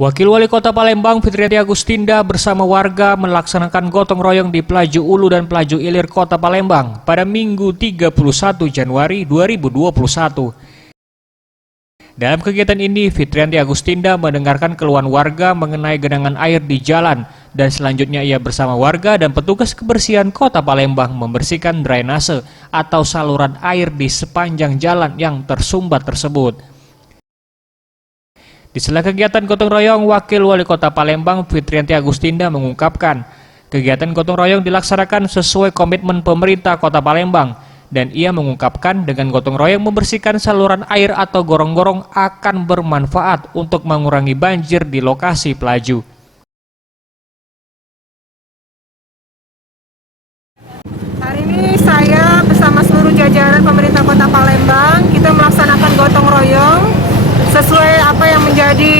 Wakil Wali Kota Palembang Fitrianti Agustinda bersama warga melaksanakan gotong royong di Pelaju Ulu dan Pelaju Ilir Kota Palembang pada Minggu 31 Januari 2021. Dalam kegiatan ini, Fitrianti Agustinda mendengarkan keluhan warga mengenai genangan air di jalan dan selanjutnya ia bersama warga dan petugas kebersihan Kota Palembang membersihkan drainase atau saluran air di sepanjang jalan yang tersumbat tersebut. Di sela kegiatan gotong royong, Wakil Wali Kota Palembang Fitrianti Agustinda mengungkapkan, kegiatan gotong royong dilaksanakan sesuai komitmen pemerintah Kota Palembang, dan ia mengungkapkan dengan gotong royong membersihkan saluran air atau gorong-gorong akan bermanfaat untuk mengurangi banjir di lokasi Pelaju. Hari ini saya bersama seluruh jajaran pemerintah Kota Palembang, kita melaksanakan gotong royong sesuai apa yang menjadi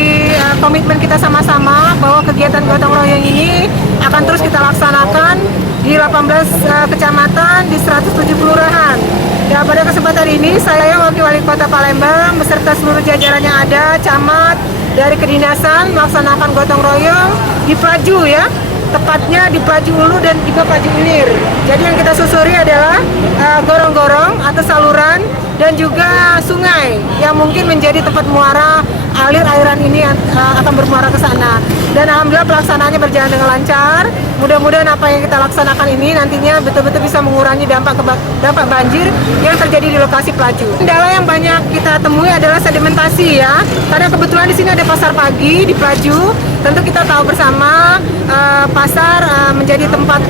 komitmen kita sama-sama, bahwa kegiatan gotong royong ini akan terus kita laksanakan di 18 kecamatan di 107 kelurahan. Ya, pada kesempatan ini saya Wakil Wali Kota Palembang beserta seluruh jajaran yang ada, camat, dari kedinasan melaksanakan gotong royong di Pelaju ya. Tepatnya di Pelaju Ulu dan juga Pelaju Ilir. Jadi yang kita susuri adalah gorong-gorong atau saluran dan juga sungai yang mungkin menjadi tempat muara aliran ini akan bermuara ke sana. Dan alhamdulillah pelaksanaannya berjalan dengan lancar. Mudah-mudahan apa yang kita laksanakan ini nantinya betul-betul bisa mengurangi dampak banjir yang terjadi di lokasi Pelaju. Kendala yang banyak kita temui adalah sedimentasi ya. Karena kebetulan di sini ada pasar pagi di Pelaju. Tentu kita tahu bersama pasar menjadi tempat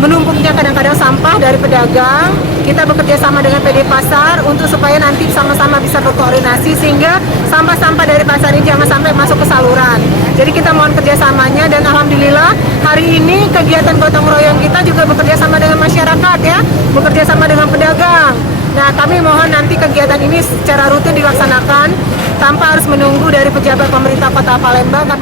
menumpuknya kadang-kadang sampah dari pedagang. Kita bekerja sama dengan PD Pasar untuk supaya nanti sama-sama bisa berkoordinasi sehingga sampah-sampah dari pasar ini jangan sampai masuk ke saluran. Jadi kita mohon kerjasamanya, dan alhamdulillah hari ini kegiatan gotong royong kita juga bekerja sama dengan masyarakat ya, bekerja sama dengan pedagang. Nah, kami mohon nanti kegiatan ini secara rutin dilaksanakan tanpa harus menunggu dari pejabat pemerintah Kota Palembang.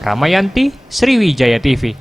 Ramayanti, Sriwijaya TV.